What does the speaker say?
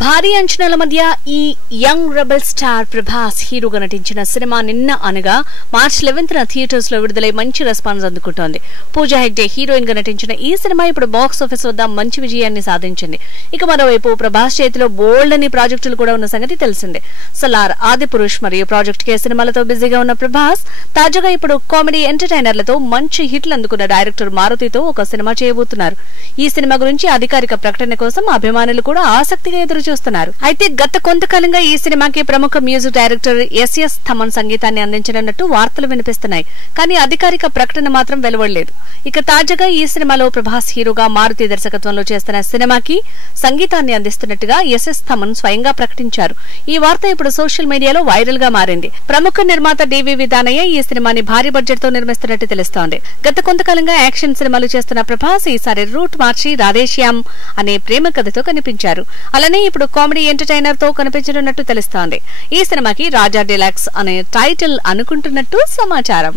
భారీ అంచనాల మధ్య ఈ యంగ్ రెబల్ స్టార్ ప్రభాస్ హీరోగా నటించిన సినిమా నిన్న అనగా మార్చ్ 11న థియేటర్స్ లో విడుదలై మంచి రెస్పాన్స్ అందుకుంటోంది. పూజా హెగ్డే హీరోయిన్ గా నటించిన ఈ సినిమా ఇప్పుడు బాక్స్ ఆఫీస్ వద్ద మంచి విజయాన్ని సాధించింది. ఇక మరోవైపు ప్రభాస్ చేతిలో బోల్డ్ అని ప్రాజెక్టులు కూడా ఉన్న సంగతి తెలిసిందే. సలార్, ఆదిపురుష్ మరియు ప్రాజెక్ట్ కే సినిమాలతో బిజీగా ఉన్న ప్రభాస్ తాజాగా ఇప్పుడు కామెడీ ఎంటర్టైనర్లతో మంచి హిట్లు అందుకున్న డైరెక్టర్ మారుతితో ఒక సినిమా చేయబోతున్నారు. ఈ సినిమా గురించి అధికారిక ప్రకటన కోసం అభిమానులు కూడా ఆసక్తిగా ఎదురు చూస్తున్నారు. అయితే గత కొంతకాలంగా ఈ సినిమాకి ప్రముఖ మ్యూజిక్ డైరెక్టర్ ఎస్ థమన్ సంగీతాన్ని అందించనున్నట్టు వార్తలు వినిపిస్తున్నాయి. కానీ అధికారిక ప్రకటన మాత్రం వెలువడలేదు. ఇక తాజాగా ఈ సినిమాలో ప్రభాస్ హీరోగా మారుతి దర్శకత్వంలో చేస్తున్న సినిమాకి సంగీతాన్ని అందిస్తున్నట్టుగా ఎస్ థమన్ స్వయంగా ప్రకటించారు. ఈ వార్త ఇప్పుడు సోషల్ మీడియాలో వైరల్ గా మారింది. ప్రముఖ నిర్మాత డివి దానయ్య ఈ సినిమాని భారీ బడ్జెట్ తో నిర్మిస్తున్నట్టు తెలుస్తోంది. గత కొంతకాలంగా యాక్షన్ సినిమాలు చేస్తున్న ప్రభాస్ ఈసారి రూట్ మార్చి రాధేశ్యామ్ అనే ప్రేమ కథతో కనిపించారు. అలానే ఇప్పుడు కామెడీ ఎంటర్టైనర్ తో కనిపించనున్నట్టు తెలుస్తోంది. ఈ సినిమాకి రాజా డిలాక్స్ అనే టైటిల్ అనుకుంటున్నట్టు సమాచారం.